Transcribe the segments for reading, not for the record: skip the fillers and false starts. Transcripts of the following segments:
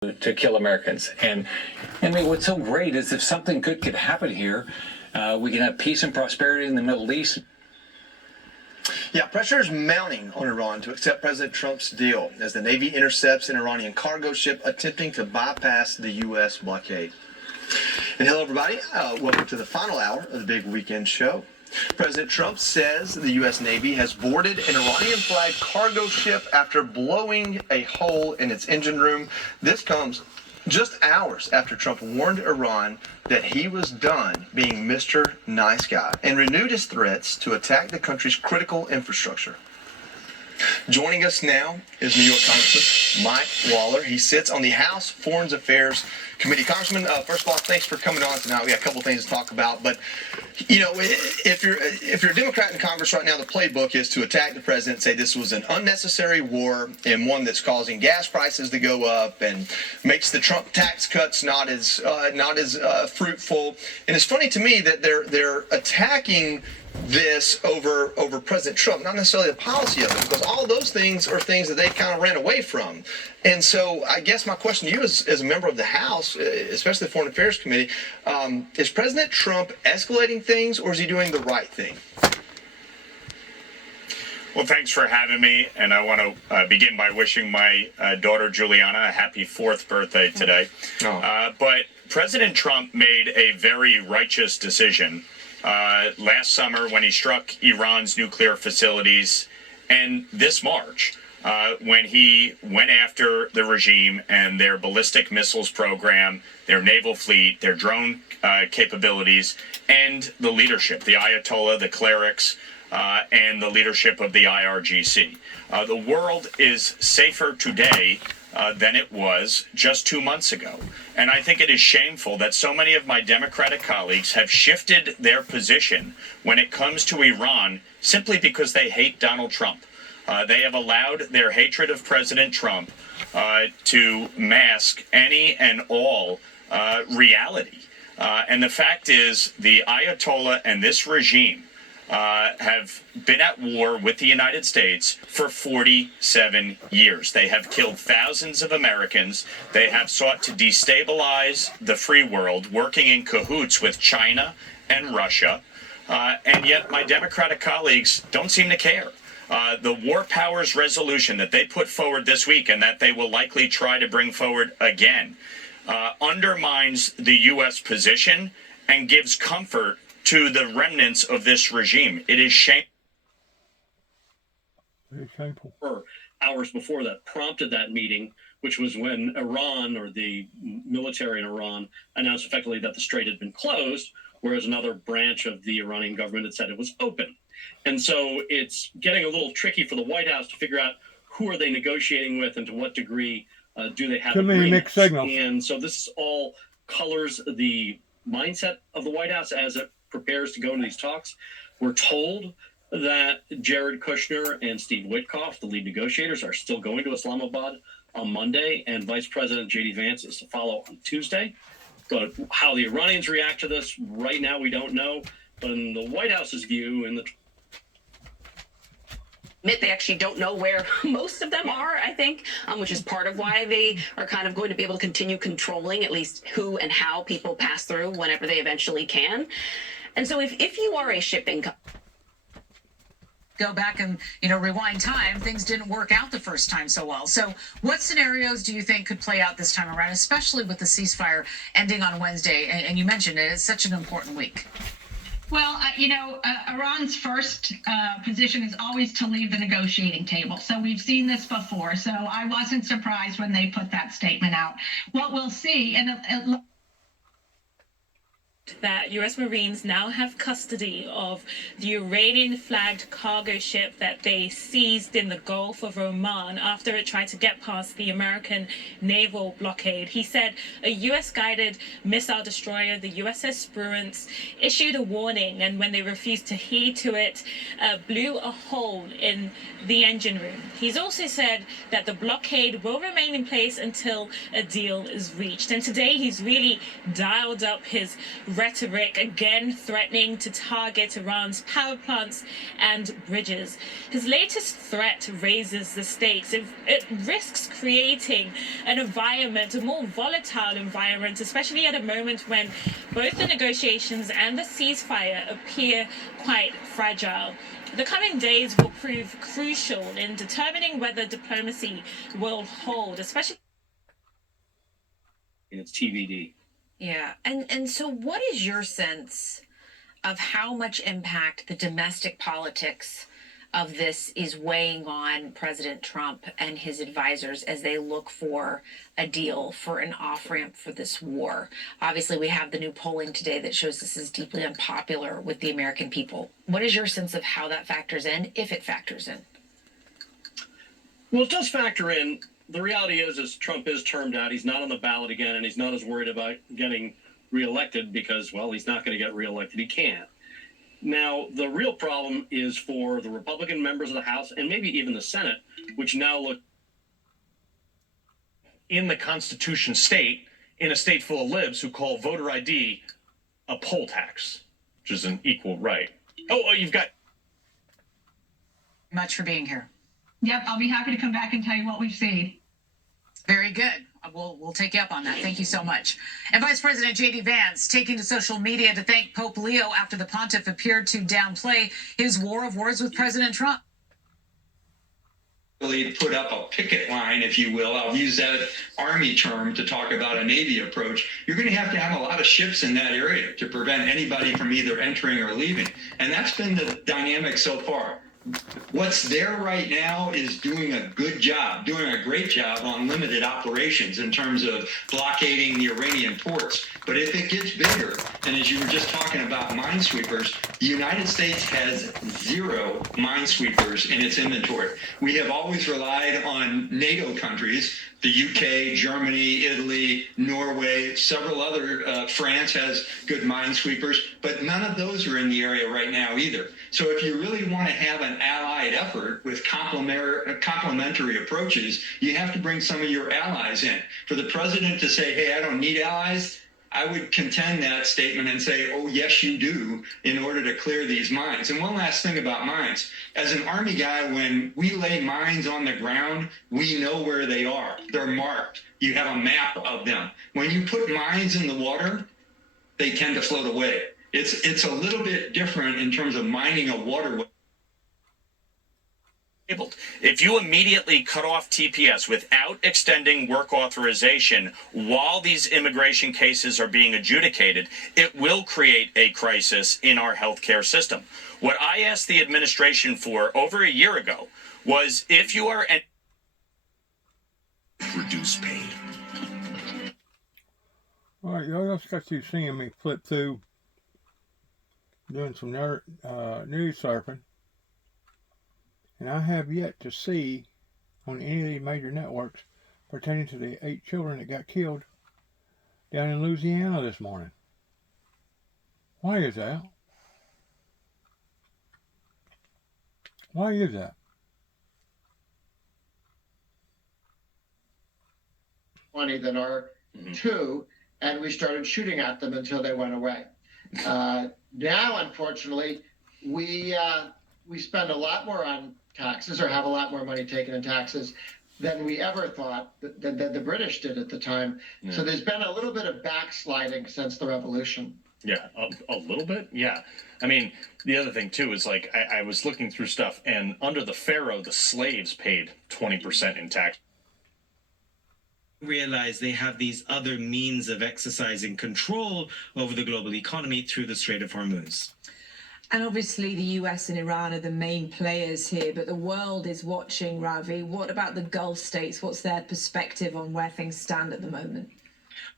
to kill Americans. And I mean, what's so great is if something good could happen here, we can have peace and prosperity in the Middle East. Yeah, pressure is mounting on Iran to accept President Trump's deal as the Navy intercepts an Iranian cargo ship attempting to bypass the U.S. blockade. And hello, everybody. Welcome to the final hour of the Big Weekend Show. President Trump says the U.S. Navy has boarded an Iranian-flagged cargo ship after blowing a hole in its engine room. This comes just hours after Trump warned Iran that he was done being Mr. Nice Guy and renewed his threats to attack the country's critical infrastructure. Joining us now is New York Congressman Mike Waller. He sits on the House Foreign Affairs Committee. Congressman, first of all, thanks for coming on tonight. We got a couple things to talk about, but you know, if you're a Democrat in Congress right now, the playbook is to attack the president, say this was an unnecessary war and one that's causing gas prices to go up and makes the Trump tax cuts not as fruitful. And it's funny to me that they're attacking this over President Trump, not necessarily the policy of it, because all those things are things that they kind of ran away from. And so I guess my question to you as a member of the House, especially the Foreign Affairs Committee, is President Trump escalating things or is he doing the right thing? Well, thanks for having me, and I want to begin by wishing my daughter Juliana a happy 4th birthday today. But President Trump made a very righteous decision last summer when he struck Iran's nuclear facilities, and this March when he went after the regime and their ballistic missiles program, their naval fleet, their drone capabilities, and the leadership, the Ayatollah, the clerics, and the leadership of the IRGC. The world is safer today than it was just 2 months ago. And I think it is shameful that so many of my Democratic colleagues have shifted their position when it comes to Iran simply because they hate Donald Trump. They have allowed their hatred of President Trump to mask any and all reality. And the fact is, the Ayatollah and this regime have been at war with the United States for 47 years. They have killed thousands of Americans. They have sought to destabilize the free world, working in cahoots with China and Russia. And yet my Democratic colleagues don't seem to care. The War Powers resolution that they put forward this week and that they will likely try to bring forward again undermines the U.S. position and gives comfort to the remnants of this regime. It is shameful. Hours before that prompted that meeting, which was when Iran, or the military in Iran, announced effectively that the strait had been closed, whereas another branch of the Iranian government had said it was open. And so it's getting a little tricky for the White House to figure out who are they negotiating with and to what degree do they have agreements. And so this all colors the mindset of the White House as it prepares to go into these talks. We're told that Jared Kushner and Steve Witkoff, the lead negotiators, are still going to Islamabad on Monday, and Vice President J.D. Vance is to follow on Tuesday. But how the Iranians react to this right now, we don't know. But in the White House's view, they actually don't know where most of them are, I think, which is part of why they are kind of going to be able to continue controlling at least who and how people pass through whenever they eventually can. And so if you are a shipping company, go back and, rewind time, things didn't work out the first time so well. So what scenarios do you think could play out this time around, especially with the ceasefire ending on Wednesday? And you mentioned it, it's such an important week. Well, Iran's first position is always to leave the negotiating table. So we've seen this before. So I wasn't surprised when they put that statement out. What we'll see, that U.S. Marines now have custody of the Iranian-flagged cargo ship that they seized in the Gulf of Oman after it tried to get past the American naval blockade. He said a U.S.-guided missile destroyer, the USS Spruance, issued a warning, and when they refused to heed to it, blew a hole in the engine room. He's also said that the blockade will remain in place until a deal is reached. And today he's really dialed up his rhetoric, again threatening to target Iran's power plants and bridges. His latest threat raises the stakes. It risks creating an environment, a more volatile environment, especially at a moment when both the negotiations and the ceasefire appear quite fragile. The coming days will prove crucial in determining whether diplomacy will hold, especially. It's TBD. Yeah. And so what is your sense of how much impact the domestic politics of this is weighing on President Trump and his advisors as they look for a deal, for an off-ramp for this war? Obviously, we have the new polling today that shows this is deeply unpopular with the American people. What is your sense of how that factors in, if it factors in? Well, it does factor in. The reality is Trump is termed out. He's not on the ballot again, and he's not as worried about getting reelected because, well, he's not going to get reelected. He can't. Now, the real problem is for the Republican members of the House and maybe even the Senate, which now look in the Constitution state, in a state full of libs who call voter ID a poll tax, which is an equal right. Oh, you've got. Much for being here. Yep, I'll be happy to come back and tell you what we've seen. Very good. We'll take you up on that. Thank you so much. And Vice President J.D. Vance taking to social media to thank Pope Leo after the pontiff appeared to downplay his war of words with President Trump. Really put up a picket line, if you will. I'll use that Army term to talk about a Navy approach. You're going to have a lot of ships in that area to prevent anybody from either entering or leaving. And that's been the dynamic so far. What's there right now is doing a good job, doing a great job on limited operations in terms of blockading the Iranian ports. But if it gets bigger, and as you were just talking about minesweepers, the United States has 0 minesweepers in its inventory. We have always relied on NATO countries, the UK, Germany, Italy, Norway, several other, France has good minesweepers, but none of those are in the area right now either. So if you really want to have an allied effort with complementary approaches, you have to bring some of your allies in. For the president to say, hey, I don't need allies, I would contend that statement and say, oh, yes, you do, in order to clear these mines. And one last thing about mines. As an Army guy, when we lay mines on the ground, we know where they are. They're marked. You have a map of them. When you put mines in the water, they tend to float away. It's a little bit different in terms of mining a waterway. If you immediately cut off TPS without extending work authorization while these immigration cases are being adjudicated, it will create a crisis in our healthcare system. What I asked the administration for over a year ago was if you are reduce pain. All right, y'all just got you seeing me flip through doing some news surfing. And I have yet to see on any of these major networks pertaining to the 8 children that got killed down in Louisiana this morning. Why is that? Why is that? Than our 2, and we started shooting at them until they went away. Now, unfortunately, we spend a lot more on taxes, or have a lot more money taken in taxes, than we ever thought that the British did at the time. Yeah. So there's been a little bit of backsliding since the revolution. Yeah, a little bit. Yeah. I mean, the other thing, too, is like I was looking through stuff, and under the Pharaoh, the slaves paid 20% in tax. Realize they have these other means of exercising control over the global economy through the Strait of Hormuz. And obviously the US and Iran are the main players here, but the world is watching, Ravi. What about the Gulf states? What's their perspective on where things stand at the moment?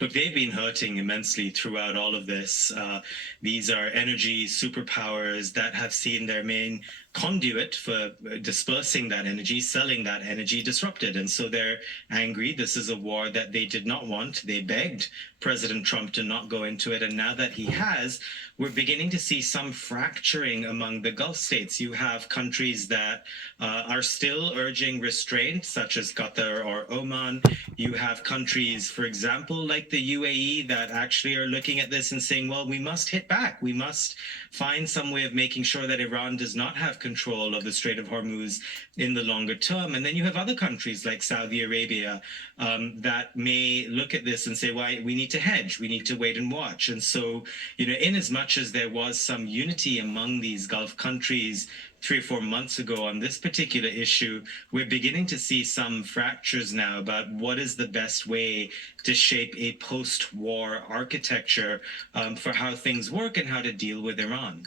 Look, they've been hurting immensely throughout all of this. These are energy superpowers that have seen their main conduit for dispersing that energy, selling that energy disrupted. And so they're angry. This is a war that they did not want. They begged President Trump to not go into it. And now that he has, we're beginning to see some fracturing among the Gulf states. You have countries that are still urging restraint, such as Qatar or Oman. You have countries, for example, like the UAE, that actually are looking at this and saying, well, we must hit back. We must find some way of making sure that Iran does not have control of the Strait of Hormuz in the longer term. And then you have other countries like Saudi Arabia that may look at this and say, well, we need to hedge, we need to wait and watch. And so, in as much as there was some unity among these Gulf countries 3 or 4 months ago on this particular issue, we're beginning to see some fractures now about what is the best way to shape a post-war architecture for how things work and how to deal with Iran.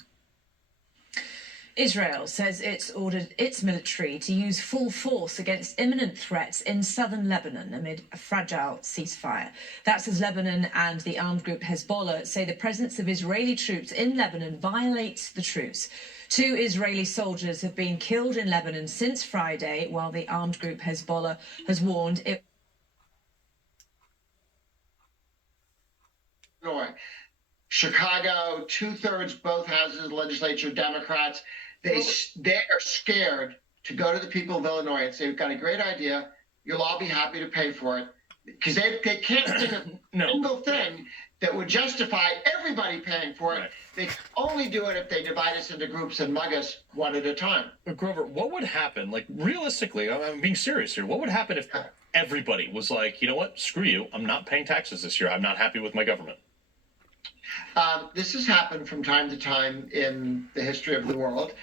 Israel says it's ordered its military to use full force against imminent threats in southern Lebanon amid a fragile ceasefire. That's as Lebanon and the armed group Hezbollah say the presence of Israeli troops in Lebanon violates the truce. 2 Israeli soldiers have been killed in Lebanon since Friday, while the armed group Hezbollah has warned it. Chicago, 2/3 both houses of the legislature, Democrats. They are scared to go to the people of Illinois and say, we've got a great idea. You'll all be happy to pay for it. Because they can't think of a single thing that would justify everybody paying for it. Right. They can only do it if they divide us into groups and mug us one at a time. But Grover, what would happen, like realistically, I'm being serious here, what would happen if everybody was like, you know what, screw you, I'm not paying taxes this year, I'm not happy with my government? This has happened from time to time in the history of the world.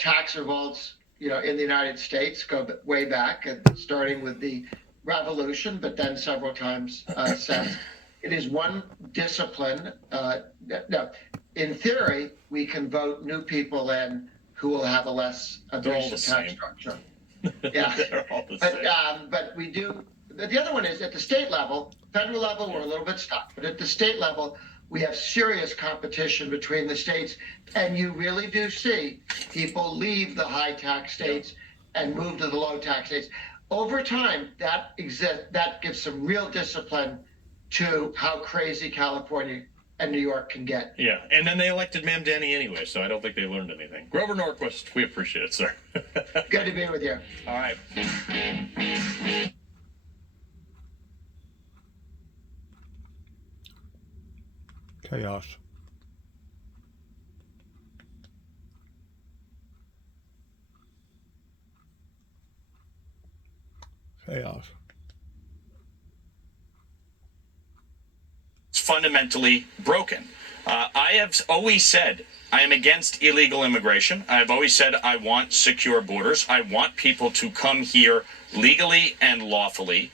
Tax revolts, in the United States go way back, starting with the Revolution, but then several times since. It is one discipline. No, in theory, we can vote new people in who will have a less abusive tax structure. Yeah, They're all the same. But we do. The other one is at the state level. Federal level, we're a little bit stuck, but at the state level, we have serious competition between the states, and you really do see people leave the high tax states and move to the low tax states. Over time, that gives some real discipline to how crazy California and New York can get. Yeah, and then they elected Ma'am Danny anyway, so I don't think they learned anything. Grover Norquist, we appreciate it, sir. Good to be with you. All right. Chaos. Chaos. It's fundamentally broken. I have always said I am against illegal immigration. I've always said I want secure borders. I want people to come here legally and lawfully.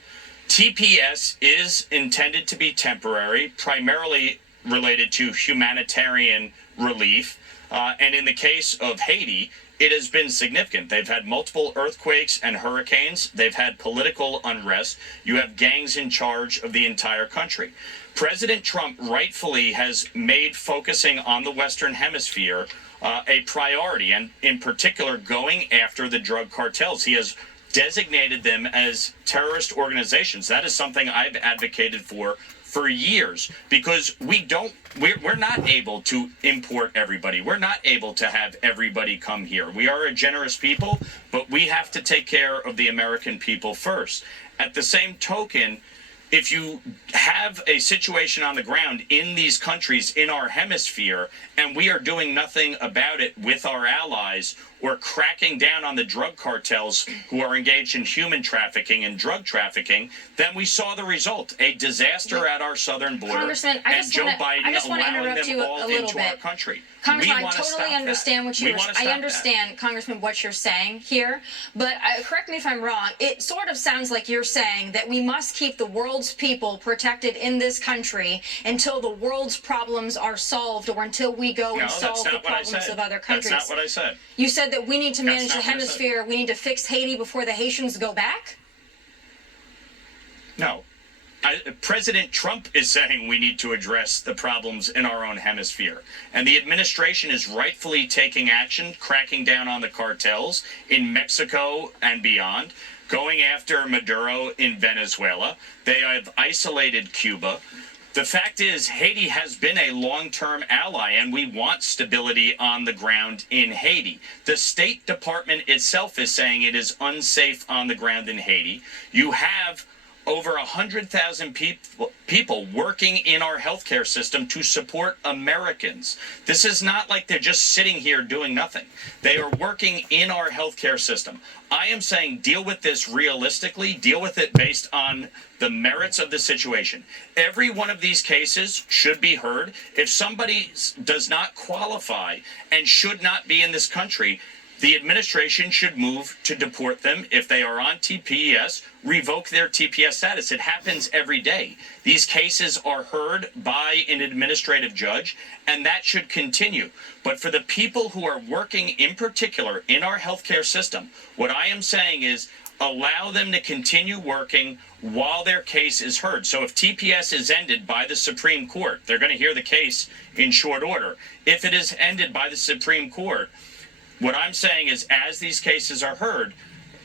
TPS is intended to be temporary, primarily related to humanitarian relief. And in the case of Haiti, it has been significant. They've had multiple earthquakes and hurricanes. They've had political unrest. You have gangs in charge of the entire country. President Trump rightfully has made focusing on the Western Hemisphere a priority, and in particular going after the drug cartels. He has designated them as terrorist organizations. That is something I've advocated for years, because we're not able to import everybody. We're not able to have everybody come here. We are a generous people, but we have to take care of the American people first. At the same token, if you have a situation on the ground in these countries in our hemisphere and we are doing nothing about it with our allies, or cracking down on the drug cartels who are engaged in human trafficking and drug trafficking, then we saw the result, a disaster at our southern border, Congressman, I and Joe Biden allowing them all into our country. Congressman, I totally understand Congressman, what you're saying here, but correct me if I'm wrong. It sort of sounds like you're saying that we must keep the world's people protected in this country until the world's problems are solved, or until we go and solve the problems of other countries. That's not what I said. You said that we need to manage the hemisphere. We need to fix Haiti before the Haitians go back? No. President Trump is saying we need to address the problems in our own hemisphere. And the administration is rightfully taking action, cracking down on the cartels in Mexico and beyond, going after Maduro in Venezuela. They have isolated Cuba. The fact is, Haiti has been a long-term ally, and we want stability on the ground in Haiti. The State Department itself is saying it is unsafe on the ground in Haiti. You have over 100,000 people working in our healthcare system to support Americans. This is not like they're just sitting here doing nothing. They are working in our healthcare system. I am saying deal with this realistically, deal with it based on the merits of the situation. Every one of these cases should be heard. If somebody does not qualify and should not be in this country, the administration should move to deport them. If they are on TPS, revoke their TPS status. It happens every day. These cases are heard by an administrative judge, and that should continue. But for the people who are working in particular in our healthcare system, what I am saying is allow them to continue working while their case is heard. So if TPS is ended by the Supreme Court, they're going to hear the case in short order. If it is ended by the Supreme Court, what I'm saying is, as these cases are heard,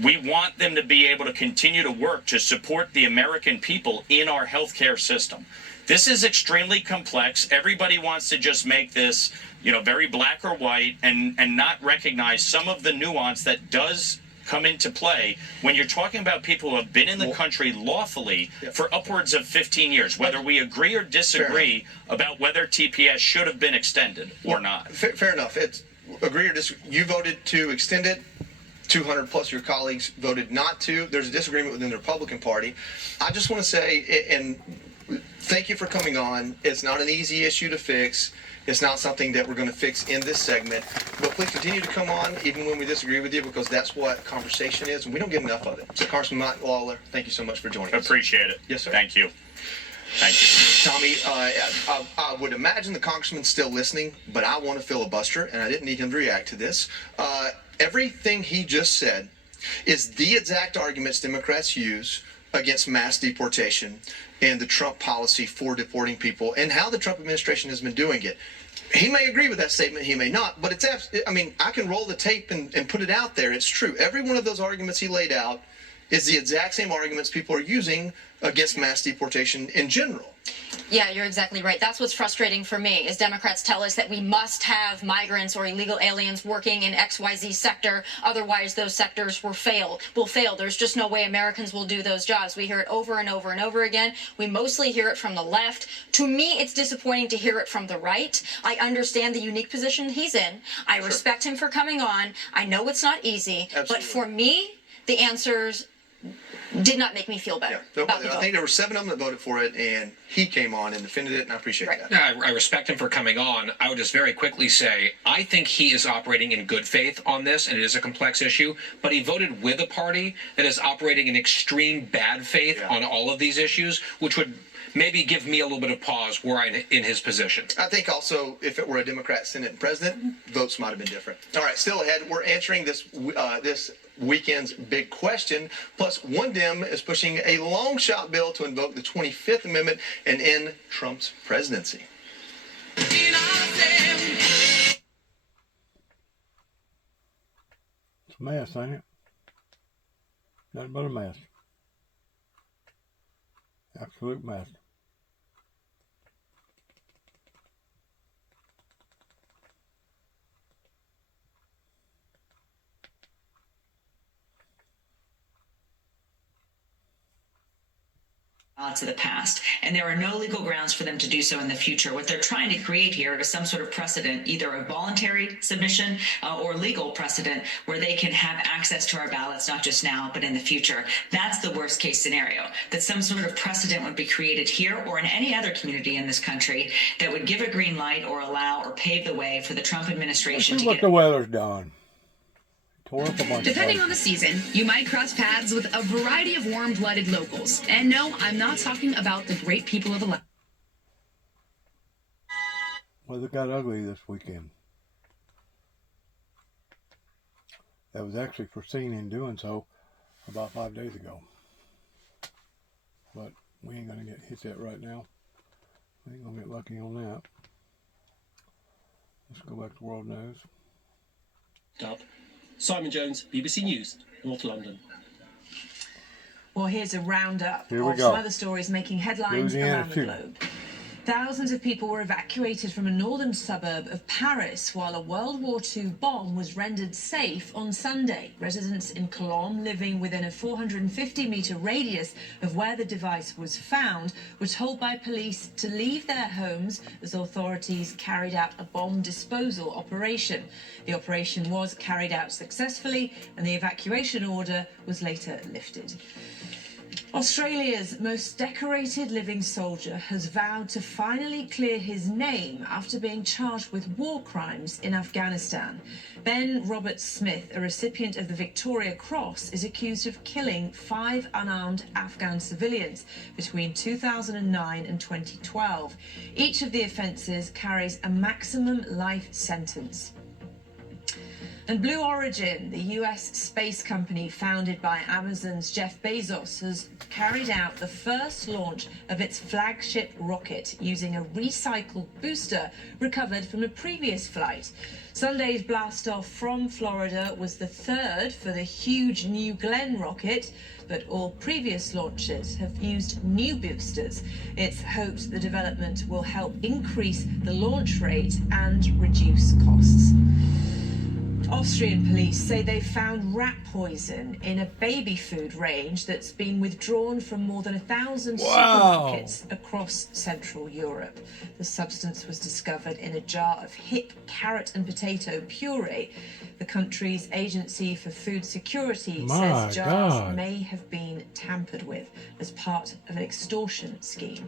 we want them to be able to continue to work to support the American people in our healthcare system. This is extremely complex. Everybody wants to just make this, very black or white and not recognize some of the nuance that does come into play when you're talking about people who have been in the country lawfully for upwards of 15 years, whether we agree or disagree about whether TPS should have been extended or not. Fair enough. It's agree or disagree. You voted to extend it. 200 plus your colleagues voted not to. There's a disagreement within the Republican Party. I just want to say, and thank you for coming on. It's not an easy issue to fix. It's not something that we're going to fix in this segment. But please continue to come on, even when we disagree with you, because that's what conversation is, and we don't get enough of it. So, Congressman Mike Lawler, thank you so much for joining us. Appreciate it. Yes, sir. Thank you. Thank you. Tommy, I would imagine the congressman's still listening, but I want to filibuster, and I didn't need him to react to this. Everything he just said is the exact arguments Democrats use against mass deportation and the Trump policy for deporting people and how the Trump administration has been doing it. He may agree with that statement, he may not, but I can roll the tape and put it out there. It's true. Every one of those arguments he laid out is the exact same arguments people are using against mass deportation in general. Yeah, you're exactly right. That's what's frustrating for me is Democrats tell us that we must have migrants or illegal aliens working in XYZ sector. Otherwise, those sectors will fail. There's just no way Americans will do those jobs. We hear it over and over and over again. We mostly hear it from the left. To me, it's disappointing to hear it from the right. I understand the unique position he's in. I respect him for coming on. I know it's not easy. Absolutely. But for me, the answers did not make me feel better. About the vote. I think there were 7 of them that voted for it, and he came on and defended it, and I appreciate that. Yeah, I respect him for coming on. I would just very quickly say, I think he is operating in good faith on this, and it is a complex issue, but he voted with a party that is operating in extreme bad faith on all of these issues, which would maybe give me a little bit of pause were I in his position. I think also if it were a Democrat Senate and President, votes might have been different. All right, still ahead, we're answering this weekend's big question. Plus, one Dem is pushing a long shot bill to invoke the 25th Amendment and end Trump's presidency. It's a mess, ain't it? Nothing but a mess. Absolute mess. To the past, and there are no legal grounds for them to do so in the future. What they're trying to create here is some sort of precedent, either a voluntary submission or legal precedent, where they can have access to our ballots, not just now, but in the future. That's the worst case scenario, that some sort of precedent would be created here or in any other community in this country that would give a green light or allow or pave the way for the Trump administration to What get the weather's done. Tore up a bunch Depending of on the season, you might cross paths with a variety of warm-blooded locals. And no, I'm not talking about the great people of Alaska. Weather got ugly this weekend. That was actually foreseen in doing so about 5 days ago. But We ain't gonna hit that right now. We ain't gonna get lucky on that. Let's go back to World News. Simon Jones, BBC News, North London. Well, here's a roundup Here we of go. some other stories making headlines Louisiana around the shooting. globe. Thousands of people were evacuated from a northern suburb of Paris while a World War II bomb was rendered safe on Sunday. Residents in Colombes living within a 450-metre radius of where the device was found were told by police to leave their homes as authorities carried out a bomb disposal operation. The operation was carried out successfully and the evacuation order was later lifted. Australia's most decorated living soldier has vowed to finally clear his name after being charged with war crimes in Afghanistan. Ben Robert Smith, a recipient of the Victoria Cross, is accused of killing 5 unarmed Afghan civilians between 2009 and 2012. Each of the offences carries a maximum life sentence. And Blue Origin, the US space company founded by Amazon's Jeff Bezos, has carried out the first launch of its flagship rocket using a recycled booster recovered from a previous flight. Sunday's blastoff from Florida was the third for the huge New Glenn rocket, but all previous launches have used new boosters. It's hoped the development will help increase the launch rate and reduce costs. Austrian police say they found rat poison in a baby food range that's been withdrawn from more than 1,000 supermarkets across Central Europe. The substance was discovered in a jar of hip carrot and potato puree. The country's Agency for Food Security says jars may have been tampered with as part of an extortion scheme.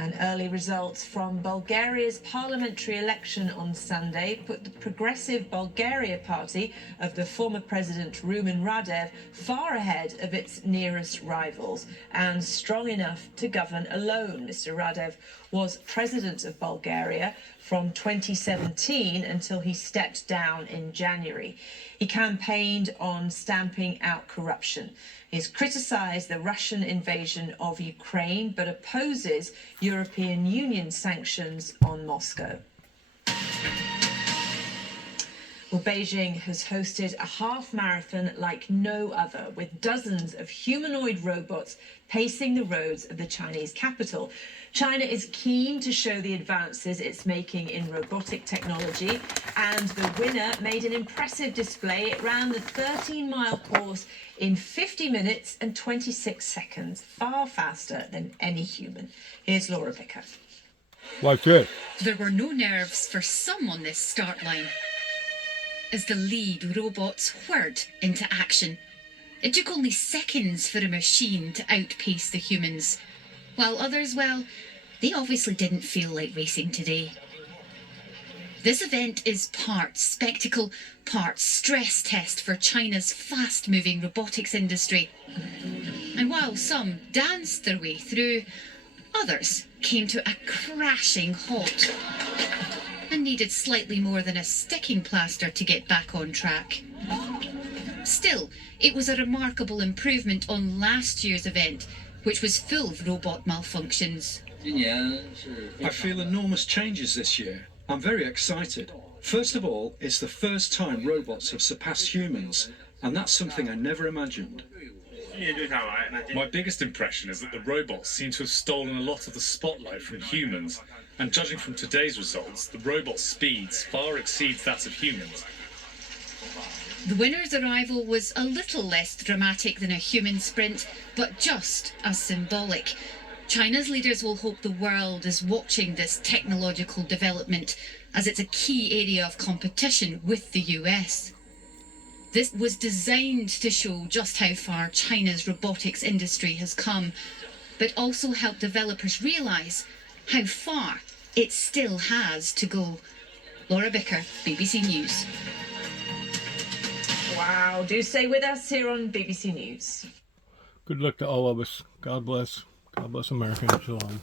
And early results from Bulgaria's parliamentary election on Sunday put the Progressive Bulgaria Party of the former President Rumen Radev far ahead of its nearest rivals and strong enough to govern alone. Mr. Radev was president of Bulgaria from 2017 until he stepped down in January. He campaigned on stamping out corruption. He's criticised the Russian invasion of Ukraine, but opposes European Union sanctions on Moscow. Well, Beijing has hosted a half marathon like no other, with dozens of humanoid robots pacing the roads of the Chinese capital. China is keen to show the advances it's making in robotic technology, and the winner made an impressive display. It ran the 13-mile course in 50 minutes and 26 seconds, far faster than any human. Here's Laura Bicker. Like it. There were no nerves for some on this start line as the lead robots whirred into action. It took only seconds for a machine to outpace the humans, while others, well, they obviously didn't feel like racing today. This event is part spectacle, part stress test for China's fast-moving robotics industry. And while some danced their way through, others came to a crashing halt and needed slightly more than a sticking plaster to get back on track. Still, it was a remarkable improvement on last year's event, which was full of robot malfunctions. I feel enormous changes this year. I'm very excited. First of all, it's the first time robots have surpassed humans, and that's something I never imagined. My biggest impression is that the robots seem to have stolen a lot of the spotlight from humans, and judging from today's results, the robot's speeds far exceeds that of humans. The winner's arrival was a little less dramatic than a human sprint, but just as symbolic. China's leaders will hope the world is watching this technological development, as it's a key area of competition with the US. This was designed to show just how far China's robotics industry has come, but also help developers realise how far it still has to go. Laura Bicker, BBC News. Wow, do stay with us here on BBC News. Good luck to all of us. God bless. God bless America and Shalom.